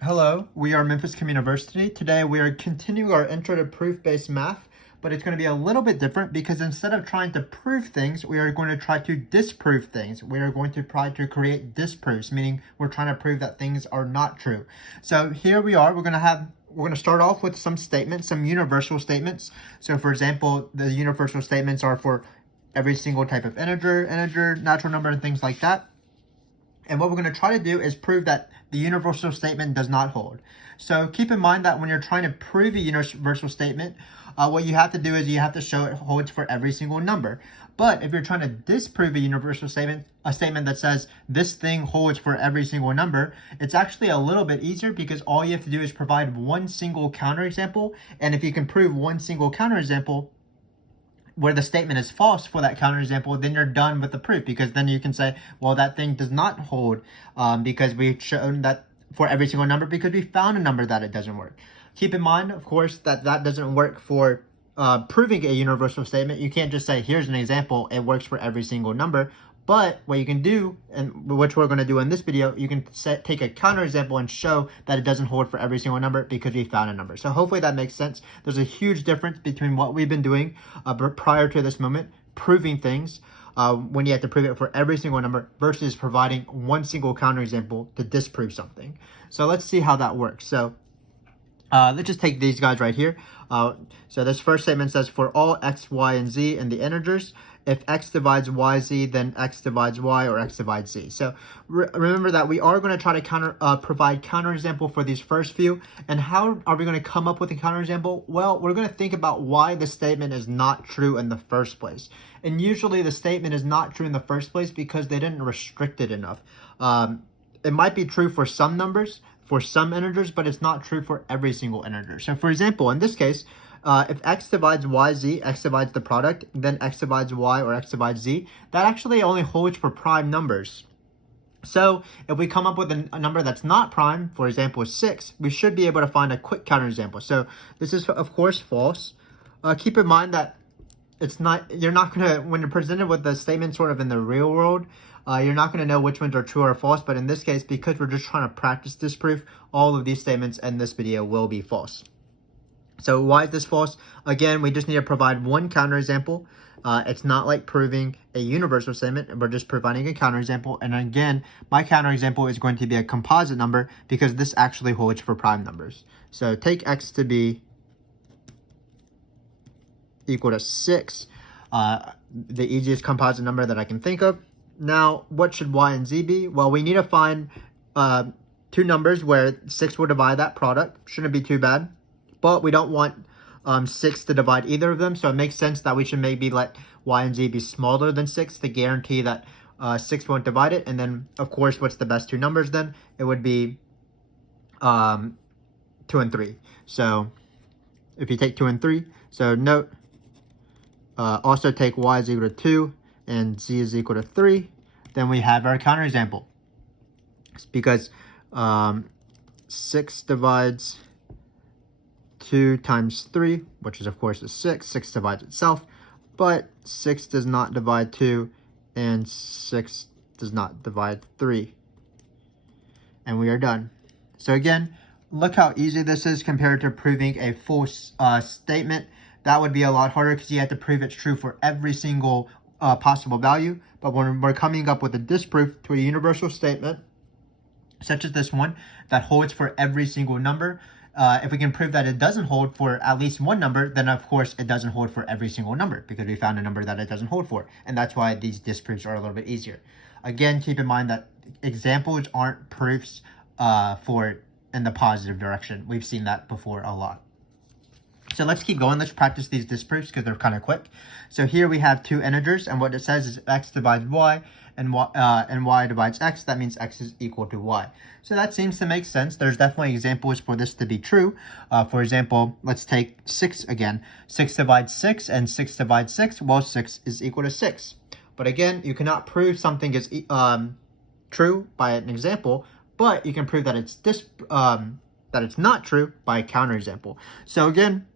Hello, we are Memphis Communiversity. Today we are continuing our intro to proof-based math, but it's going to be a little bit different because instead of trying to prove things, we are going to try to disprove things. We are going to try to create disproofs, meaning we're trying to prove that things are not true. So here we are, we're going to start off with some statements, some universal statements. So for example, the universal statements are for every single type of integer, natural number, and things like that. And what we're going to try to do is prove that the universal statement does not hold. So keep in mind that when you're trying to prove a universal statement, what you have to do is you have to show it holds for every single number. But if you're trying to disprove a universal statement, a statement that says this thing holds for every single number, it's actually a little bit easier because all you have to do is provide one single counterexample. And if you can prove one single counterexample, where the statement is false for that counterexample, then you're done with the proof, because then you can say, well, that thing does not hold because we've shown that for every single number because we found a number that it doesn't work. Keep in mind, of course, that that doesn't work for proving a universal statement. You can't just say, here's an example, it works for every single number. But what you can do, and which we're going to do in this video, you can take a counterexample and show that it doesn't hold for every single number because we found a number. So hopefully that makes sense. There's a huge difference between what we've been doing prior to this moment, proving things, when you have to prove it for every single number, versus providing one single counterexample to disprove something. So let's see how that works. So let's just take these guys right here. So this first statement says, for all x, y, and z in the integers, if x divides y, z, then x divides y, or x divides z. So remember that we are going to try to provide counterexample for these first few. And how are we going to come up with a counterexample? Well, we're going to think about why the statement is not true in the first place. And usually the statement is not true in the first place because they didn't restrict it enough. It might be true for some numbers, for some integers, but it's not true for every single integer. So for example, in this case, if x divides y, z, x divides the product, then x divides y, or x divides z, that actually only holds for prime numbers. So if we come up with a number that's not prime, for example 6, we should be able to find a quick counterexample. So this is of course false. Keep in mind that you're not gonna, when you're presented with the statement sort of in the real world, you're not going to know which ones are true or false. But in this case, because we're just trying to practice disproof, all of these statements in this video will be false. So why is this false? Again, we just need to provide one counterexample. It's not like proving a universal statement. We're just providing a counterexample. And again, my counterexample is going to be a composite number because this actually holds for prime numbers. So take x to be equal to 6, the easiest composite number that I can think of. Now, what should y and z be? Well, we need to find two numbers where 6 will divide that product. Shouldn't be too bad. But we don't want 6 to divide either of them. So it makes sense that we should maybe let y and z be smaller than 6 to guarantee that 6 won't divide it. And then, of course, what's the best two numbers then? It would be 2 and 3. So if you take 2 and 3, so note, also take y is equal to 2 and z is equal to 3, then we have our counterexample. It's because 6 divides 2 times 3, which is of course is 6. 6 divides itself, but 6 does not divide 2, and 6 does not divide 3. And we are done. So again, look how easy this is compared to proving a full statement. That would be a lot harder because you have to prove it's true for every single possible value. But when we're coming up with a disproof to a universal statement, such as this one, that holds for every single number, if we can prove that it doesn't hold for at least one number, then of course it doesn't hold for every single number because we found a number that it doesn't hold for. And that's why these disproofs are a little bit easier. Again, keep in mind that examples aren't proofs for in the positive direction. We've seen that before a lot. So let's keep going. Let's practice these disproofs because they're kind of quick. So here we have two integers, and what it says is if x divides y and y divides x, that means x is equal to y. So that seems to make sense. There's definitely examples for this to be true. For example, let's take 6 again. 6 divides 6 and 6 divides 6. Well, 6 is equal to 6. But again, you cannot prove something is true by an example, but you can prove that it's not true by a counterexample. So again,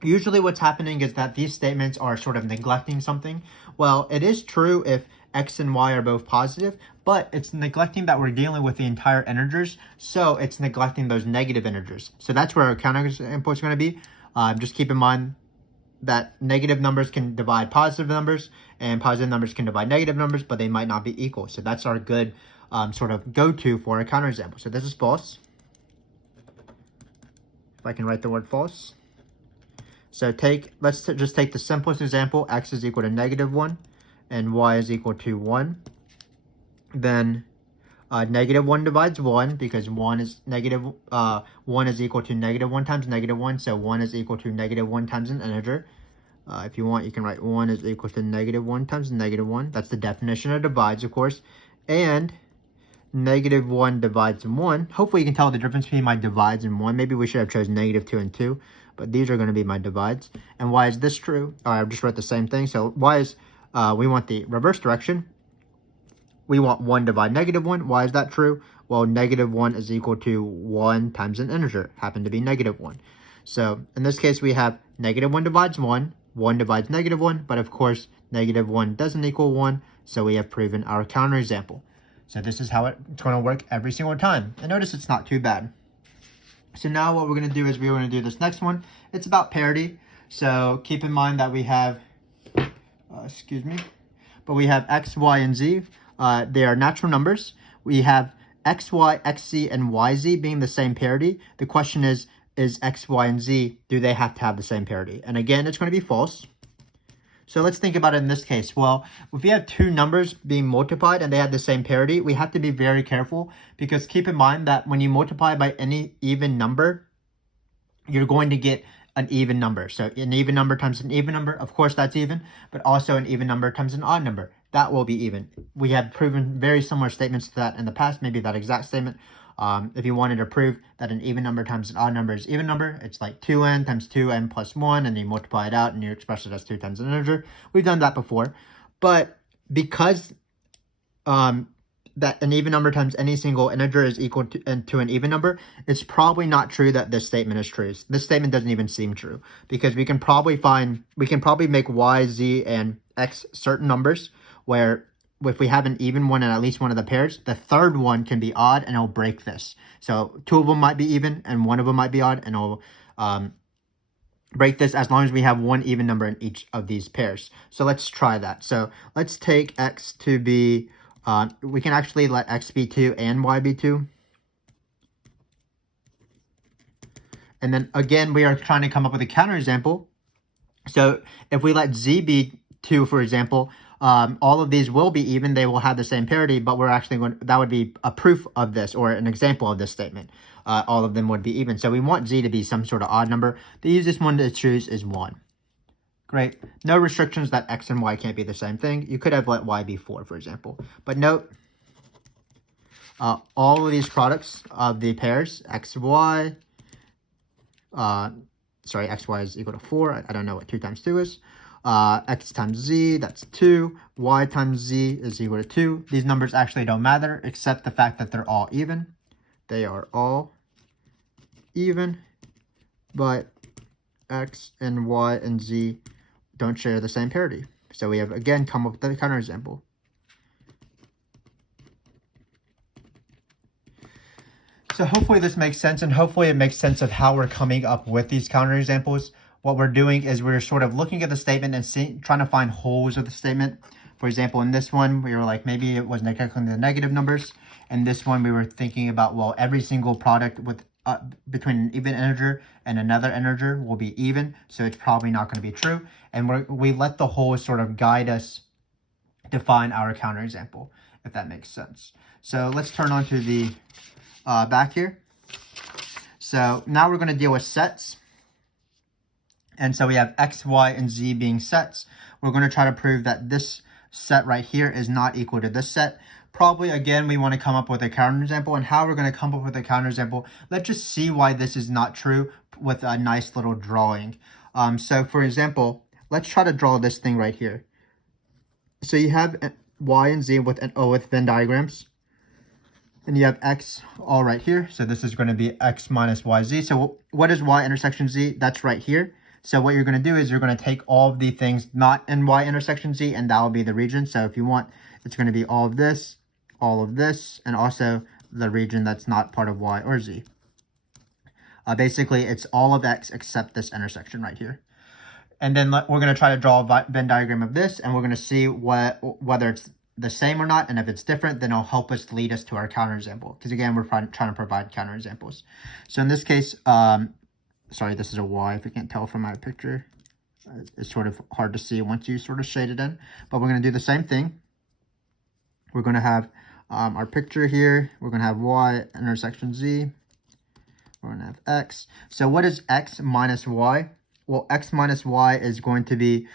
usually what's happening is that these statements are sort of neglecting something. Well, it is true if x and y are both positive, but it's neglecting that we're dealing with the entire integers, so it's neglecting those negative integers. So that's where our counterexample is going to be. Just keep in mind that negative numbers can divide positive numbers, and positive numbers can divide negative numbers, but they might not be equal. So that's our good sort of go-to for a counterexample. So this is false. If I can write the word false. So let's just take the simplest example. X is equal to -1 and y is equal to 1. Then -1 divides 1 because 1 is negative. 1 is equal to -1 times -1, so 1 is equal to -1 times an integer. If you want, you can write 1 is equal to -1 times -1. That's the definition of divides, of course. And -1 divides 1. Hopefully you can tell the difference between my divides and 1. Maybe we should have chosen -2 and 2, but these are going to be my divides. And why is this true? I just wrote the same thing. So why is, we want the reverse direction. We want 1 divide -1. Why is that true? Well, -1 is equal to 1 times an integer. Happened to be -1. So in this case, we have -1 divides 1. 1 divides -1. But of course, -1 doesn't equal 1. So we have proven our counterexample. So this is how it's going to work every single time. And notice it's not too bad. So now what we're going to do is we're going to do this next one. It's about parity. So keep in mind that we have, but we have x, y, and z. They are natural numbers. We have x, y, x, z, and y, z being the same parity. The question is x, y, and z, do they have to have the same parity? And again, it's going to be false. So let's think about it in this case. Well, if we have two numbers being multiplied and they have the same parity, we have to be very careful, because keep in mind that when you multiply by any even number, you're going to get an even number. So an even number times an even number, of course that's even, but also an even number times an odd number. That will be even. We have proven very similar statements to that in the past, maybe that exact statement. If you wanted to prove that an even number times an odd number is even number, it's like 2n times 2n plus 1, and you multiply it out and you express it as 2 times an integer. We've done that before. But because that an even number times any single integer is equal to an even number, it's probably not true that this statement is true. This statement doesn't even seem true, because we can probably make y, z, and x certain numbers where if we have an even one in at least one of the pairs, the third one can be odd and it'll break this. So two of them might be even and one of them might be odd, and it'll break this as long as we have one even number in each of these pairs. So let's try that. So let's take x to be, we can actually let x be 2 and y be 2. And then again, we are trying to come up with a counterexample. So if we let z be 2, for example, all of these will be even. They will have the same parity, but we're actually going, that would be a proof of this, or an example of this statement. All of them would be even. So we want z to be some sort of odd number. The easiest one to choose is 1. Great. No restrictions that x and y can't be the same thing. You could have let y be 4, for example. But note, all of these products of the pairs, x, y, x, y is equal to 4. I don't know what 2 times 2 is. X times z, that's 2. Y times z is equal to 2. These numbers actually don't matter, except the fact that they're all even. They are all even, but x and y and z don't share the same parity. So we have, again, come up with the counterexample. So hopefully this makes sense, and hopefully it makes sense of how we're coming up with these counterexamples. What we're doing is we're sort of looking at the statement and trying to find holes of the statement. For example, in this one, we were like, maybe it was neglecting the negative numbers. And this one, we were thinking about, well, every single product with between an even integer and another integer will be even. So it's probably not going to be true. And we let the holes sort of guide us to find our counterexample, if that makes sense. So let's turn on to the back here. So now we're going to deal with sets. And so we have x, y, and z being sets. We're going to try to prove that this set right here is not equal to this set. Probably, again, we want to come up with a counterexample. And how we're going to come up with a counterexample, let's just see why this is not true with a nice little drawing. So, for example, let's try to draw this thing right here. So you have y and z with Venn diagrams. And you have x all right here. So this is going to be x minus yz. So what is y intersection z? That's right here. So what you're going to do is you're going to take all of the things not in y intersection z, and that will be the region. So if you want, it's going to be all of this, and also the region that's not part of y or z. Basically, it's all of x except this intersection right here. And then we're going to try to draw a Venn diagram of this, and we're going to see whether it's the same or not, and if it's different, then it'll help us lead us to our counterexample. Because again, we're trying to provide counterexamples. So in this case, sorry, this is a y if you can't tell from my picture. It's sort of hard to see once you sort of shade it in. But we're going to do the same thing. We're going to have our picture here. We're going to have y intersection z. We're going to have x. So what is x minus y? Well, x minus y is going to be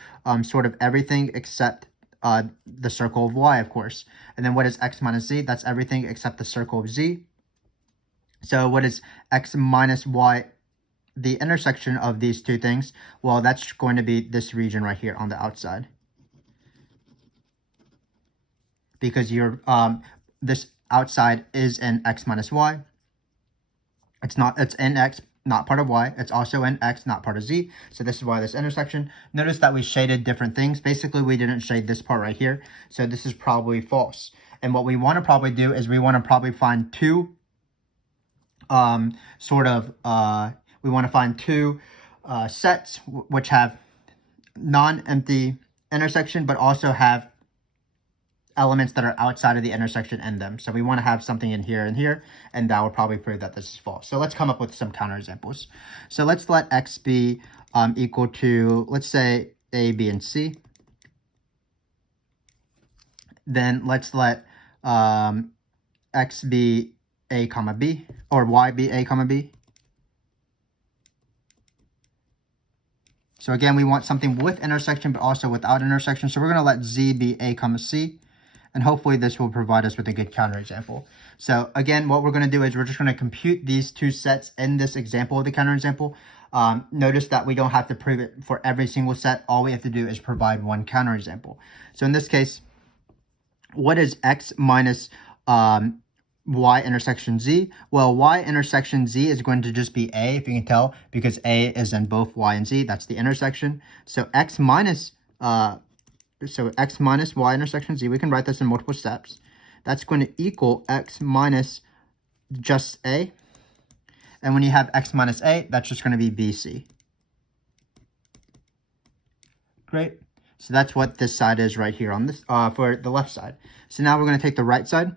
sort of everything except the circle of y, of course. And then what is x minus z? That's everything except the circle of z. So what is x minus y? The intersection of these two things, well, that's going to be this region right here on the outside. Because this outside is in x minus y. It's in x, not part of y. It's also in x, not part of z. So this is why this intersection. Notice that we shaded different things. Basically, we didn't shade this part right here. So this is probably false. And what we want to probably do is we want to probably find two we want to find two sets which have non-empty intersection, but also have elements that are outside of the intersection in them. So we want to have something in here and here, and that will probably prove that this is false. So let's come up with some counterexamples. So let's let x be equal to, let's say, a, b, and c. Then let's let x be a comma b, or y be a comma b. So again, we want something with intersection, but also without intersection. So we're going to let z be a comma c. And hopefully this will provide us with a good counterexample. So again, what we're going to do is we're just going to compute these two sets in this example of the counterexample. Notice that we don't have to prove it for every single set. All we have to do is provide one counterexample. So in this case, what is x minus y intersection z? Well, y intersection z is going to just be a, if you can tell, because a is in both y and z. That's the intersection. So x minus y intersection z, we can write this in multiple steps. That's going to equal x minus just a. And when you have x minus a, that's just going to be bc. Great. So that's what this side is right here on this for the left side. So now we're going to take the right side.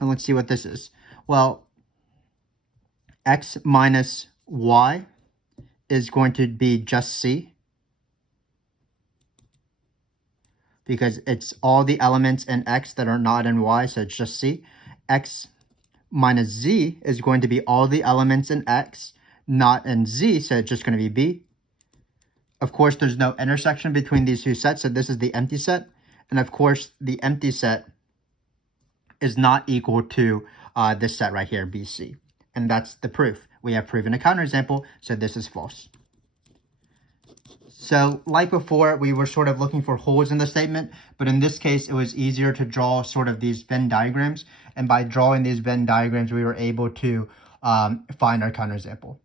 And let's see what this is. Well, x minus y is going to be just c, because it's all the elements in x that are not in y, so it's just c. X minus z is going to be all the elements in x, not in z, so it's just going to be b. Of course, there's no intersection between these two sets, so this is the empty set. And of course, the empty set is not equal to this set right here, bc. And that's the proof. We have proven a counterexample, so this is false. So like before, we were sort of looking for holes in the statement, but in this case, it was easier to draw sort of these Venn diagrams. And by drawing these Venn diagrams, we were able to find our counterexample.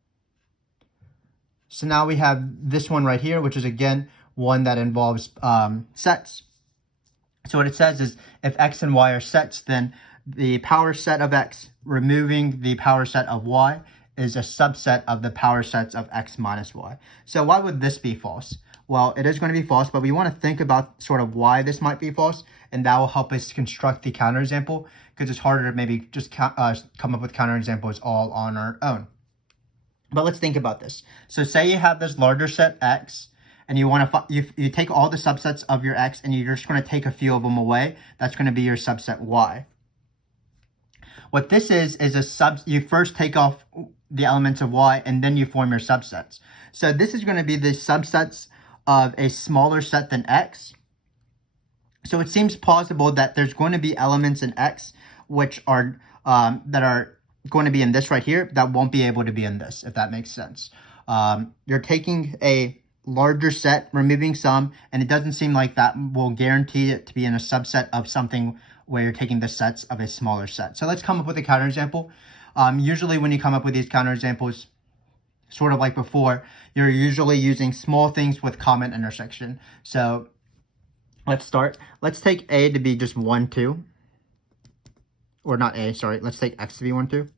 So now we have this one right here, which is again, one that involves sets. So what it says is if x and y are sets, then the power set of x removing the power set of y is a subset of the power sets of x minus y. So why would this be false? Well, it is going to be false, but we want to think about sort of why this might be false, and that will help us construct the counterexample, because it's harder to maybe just come up with counterexamples all on our own. But let's think about this. So say you have this larger set x, and you want to you take all the subsets of your x, and you're just going to take a few of them away. That's going to be your subset y. What this is a you first take off the elements of y, and then you form your subsets. So this is going to be the subsets of a smaller set than x. So it seems plausible that there's going to be elements in x which are that are going to be in this right here that won't be able to be in this, if that makes sense. You're taking a larger set, removing some, and it doesn't seem like that will guarantee it to be in a subset of something where you're taking the sets of a smaller set. So let's come up with a counterexample. Usually when you come up with these counterexamples, sort of like before, you're usually using small things with common intersection. So let's start. Let's take A to be just 1, 2. Or not A, sorry. Let's take X to be 1, 2.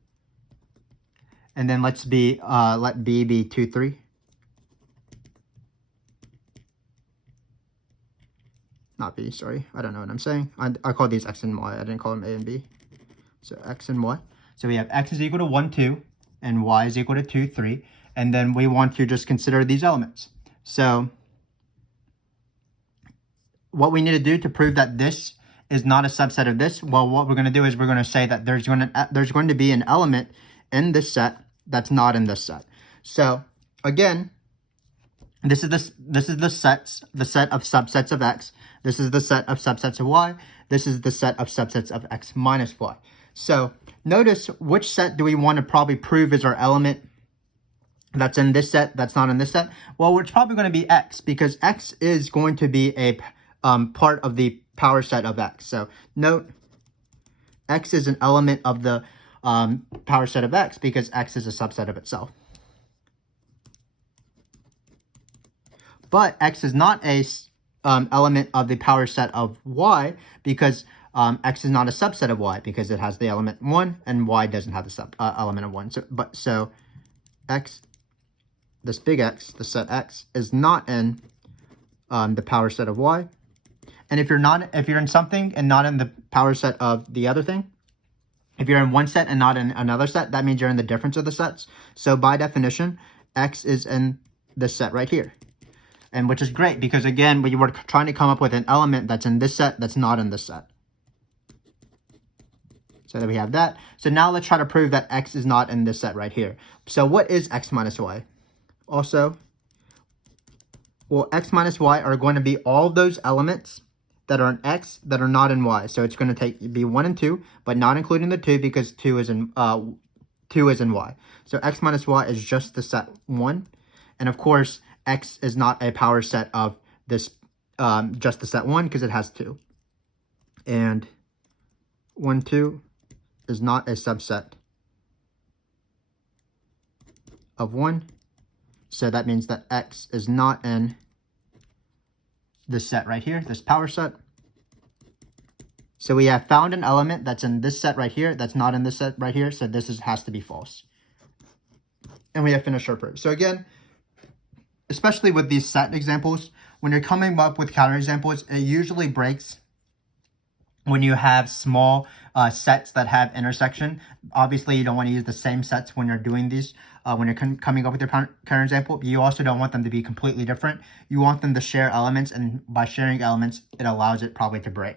And then let B be 2, 3. Not B, sorry. I don't know what I'm saying. I call these X and Y. I didn't call them A and B. So X and Y. So we have X is equal to 1, 2, and Y is equal to 2, 3. And then we want to just consider these elements. So what we need to do to prove that this is not a subset of this, well, what we're going to do is we're going to say that there's going to be an element in this set that's not in this set. So again, this is the set of subsets of X. This is the set of subsets of Y. This is the set of subsets of X minus Y. So notice which set do we want to probably prove is our element that's in this set, that's not in this set? Well, it's probably going to be X, because X is going to be a part of the power set of X. So note, X is an element of the power set of X because X is a subset of itself. But X is not a element of the power set of Y because X is not a subset of Y because it has the element 1 and Y doesn't have the element of 1. So X, this big X, the set X, is not in the power set of Y. And if you're in something and not in the power set of the other thing, if you're in one set and not in another set, that means you're in the difference of the sets. So by definition, X is in this set right here. And which is great because, again, we were trying to come up with an element that's in this set that's not in this set. So that we have that. So now let's try to prove that X is not in this set right here. So what is X minus Y? Also, well, X minus Y are going to be all those elements that are in X that are not in Y. So it's going to be 1 and 2, but not including the 2 because 2 is in Y. So X minus Y is just the set 1. And of course, X is not a power set of this, just the set 1 because it has 2. And 1, 2 is not a subset of 1. So that means that X is not in this set right here, this power set. So we have found an element that's in this set right here that's not in this set right here. So this has to be false. And we have finished our proof. So again, especially with these set examples, when you're coming up with counterexamples, it usually breaks when you have small sets that have intersection. Obviously, you don't want to use the same sets when you're doing these, when you're coming up with your counterexample. But you also don't want them to be completely different. You want them to share elements, and by sharing elements, it allows it probably to break.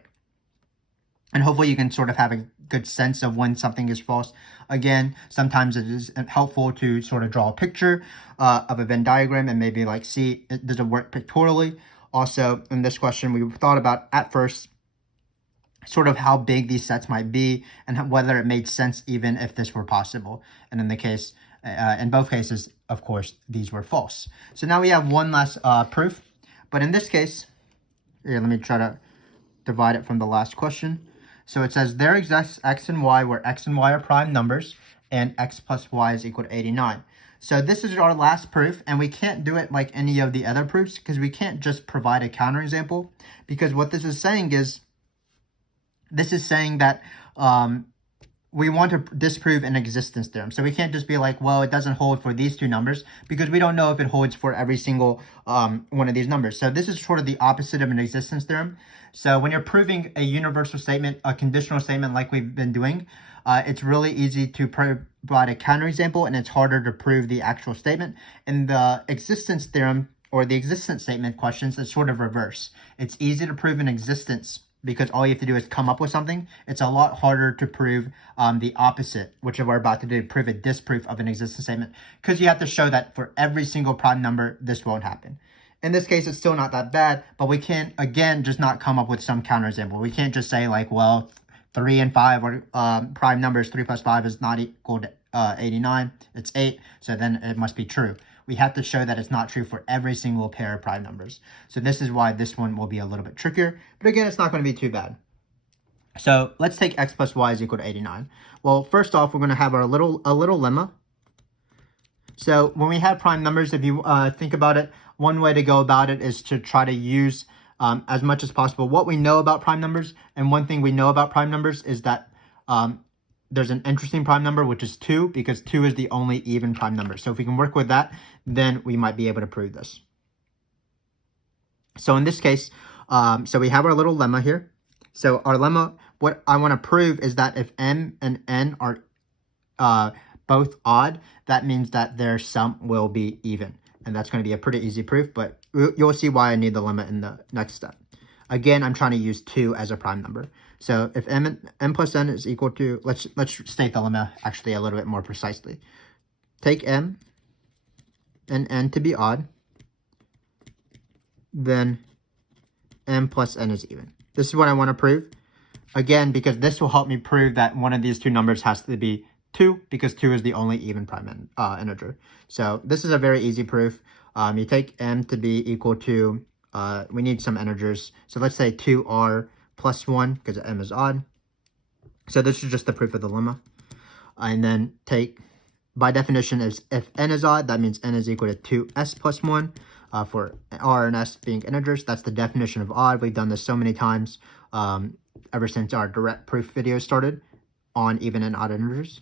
And hopefully you can sort of have a good sense of when something is false. Again, sometimes it is helpful to sort of draw a picture of a Venn diagram and maybe like see, does it work pictorially? Also, in this question, we thought about at first sort of how big these sets might be and whether it made sense even if this were possible. And in the case, in both cases, of course, these were false. So now we have one last proof. But in this case, here, let me try to divide it from the last question. So it says there exists X and Y where X and Y are prime numbers and X plus Y is equal to 89. So this is our last proof, and we can't do it like any of the other proofs because we can't just provide a counterexample, because what this is saying is, this is saying that we want to disprove an existence theorem. So we can't just be like, well, it doesn't hold for these two numbers because we don't know if it holds for every single one of these numbers. So this is sort of the opposite of an existence theorem. So when you're proving a universal statement, a conditional statement like we've been doing, it's really easy to provide a counterexample, and it's harder to prove the actual statement. In the existence theorem or the existence statement questions, it's sort of reverse. It's easy to prove an existence because all you have to do is come up with something. It's a lot harder to prove the opposite, which we're about to do, prove a disproof of an existence statement, because you have to show that for every single prime number, this won't happen. In this case, it's still not that bad, but we can't, again, just not come up with some counterexample. We can't just say like, well, 3 and 5 are prime numbers. 3 plus 5 is not equal to 89. It's 8, so then it must be true. We have to show that it's not true for every single pair of prime numbers. So this is why this one will be a little bit trickier. But again, it's not going to be too bad. So let's take X plus Y is equal to 89. Well, first off, we're going to have our little lemma. So when we have prime numbers, if you think about it, one way to go about it is to try to use as much as possible what we know about prime numbers. And one thing we know about prime numbers is that there's an interesting prime number, which is 2, because 2 is the only even prime number. So if we can work with that, then we might be able to prove this. So in this case, so we have our little lemma here. So our lemma, what I want to prove is that if m and n are both odd, that means that their sum will be even. And that's going to be a pretty easy proof, but you'll see why I need the lemma in the next step. Again, I'm trying to use 2 as a prime number. So if m plus n is equal to, let's state the lemma actually a little bit more precisely. Take m and n to be odd, then m plus n is even. This is what I want to prove. Again, because this will help me prove that one of these two numbers has to be 2, because 2 is the only even prime integer. So this is a very easy proof. You take m to be equal to, we need some integers. So let's say 2r plus 1, because m is odd. So this is just the proof of the lemma. And then take, by definition, if n is odd, that means n is equal to 2s plus 1. For r and s being integers, that's the definition of odd. We've done this so many times ever since our direct proof video started on even and odd integers.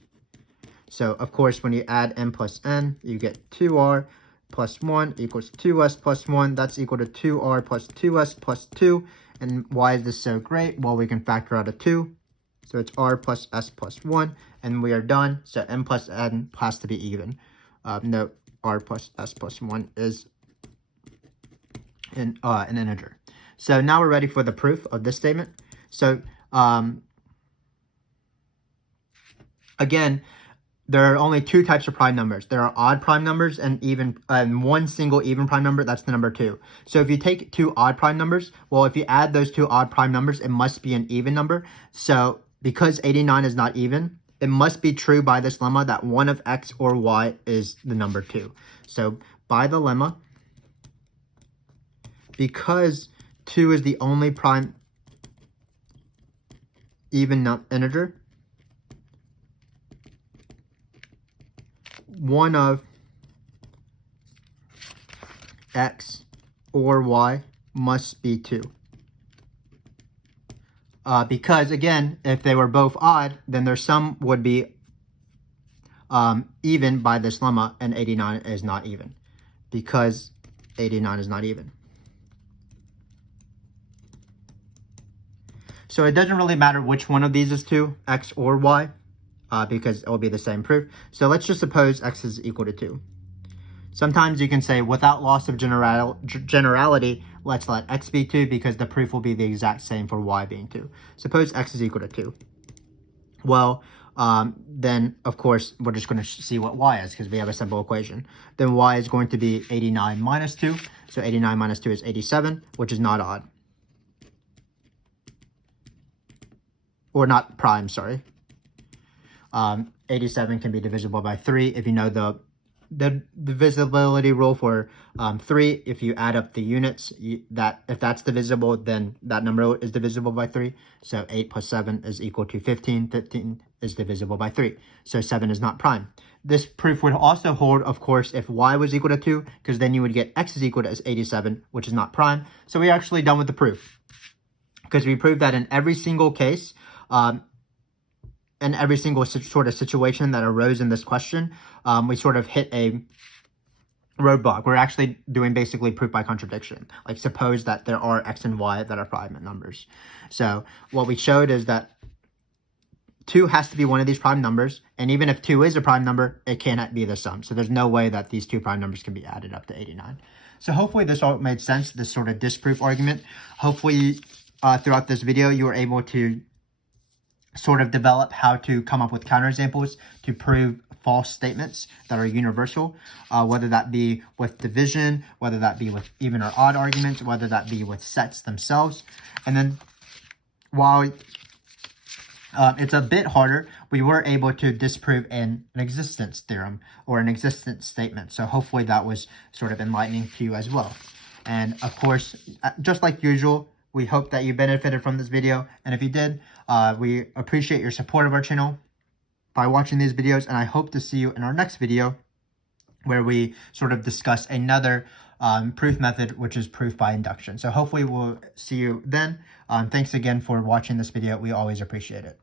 So, of course, when you add m plus n, you get 2r plus 1 equals 2s plus 1. That's equal to 2r plus 2s plus 2. And why is this so great? Well, we can factor out a 2. So it's r plus s plus 1. And we are done. So m plus n has to be even. Note, r plus s plus 1 is an integer. So now we're ready for the proof of this statement. So, again, there are only 2 types of prime numbers. There are odd prime numbers and even one single even prime number. That's the number 2. So if you take 2 odd prime numbers, well, if you add those 2 odd prime numbers, it must be an even number. So because 89 is not even, it must be true by this lemma that one of x or y is the number 2. So by the lemma, because 2 is the only prime even integer, one of x or y must be 2. Because, again, if they were both odd, then their sum would be even by this lemma, and 89 is not even, because 89 is not even. So it doesn't really matter which one of these is 2, x or y, because it will be the same proof. So let's just suppose x is equal to 2. Sometimes you can say, without loss of generality, let's let x be 2, because the proof will be the exact same for y being 2. Suppose x is equal to 2. Well, then, of course, we're just going to see what y is, because we have a simple equation. Then y is going to be 89 minus 2. So 89 minus 2 is 87, which is not odd. Or not prime, sorry. 87 can be divisible by 3. If you know the divisibility rule for 3, if you add up the units, if that's divisible, then that number is divisible by 3. So 8 plus 7 is equal to 15. 15 is divisible by 3. So 7 is not prime. This proof would also hold, of course, if y was equal to 2, because then you would get x is equal to 87, which is not prime. So we're actually done with the proof, because we proved that in every single case, and every single sort of situation that arose in this question, we sort of hit a roadblock. We're actually doing basically proof by contradiction. Like, suppose that there are x and y that are prime numbers. So what we showed is that 2 has to be one of these prime numbers, and even if 2 is a prime number, it cannot be the sum. So there's no way that these 2 prime numbers can be added up to 89. So hopefully this all made sense, this sort of disproof argument. Hopefully throughout this video you were able to sort of develop how to come up with counterexamples to prove false statements that are universal, whether that be with division, whether that be with even or odd arguments, whether that be with sets themselves. And then while it's a bit harder, we were able to disprove an existence theorem or an existence statement. So hopefully that was sort of enlightening to you as well. And of course, just like usual, we hope that you benefited from this video. And if you did, we appreciate your support of our channel by watching these videos. And I hope to see you in our next video. where we sort of discuss another proof method, which is proof by induction. So hopefully we'll see you then. Thanks again for watching this video. We always appreciate it.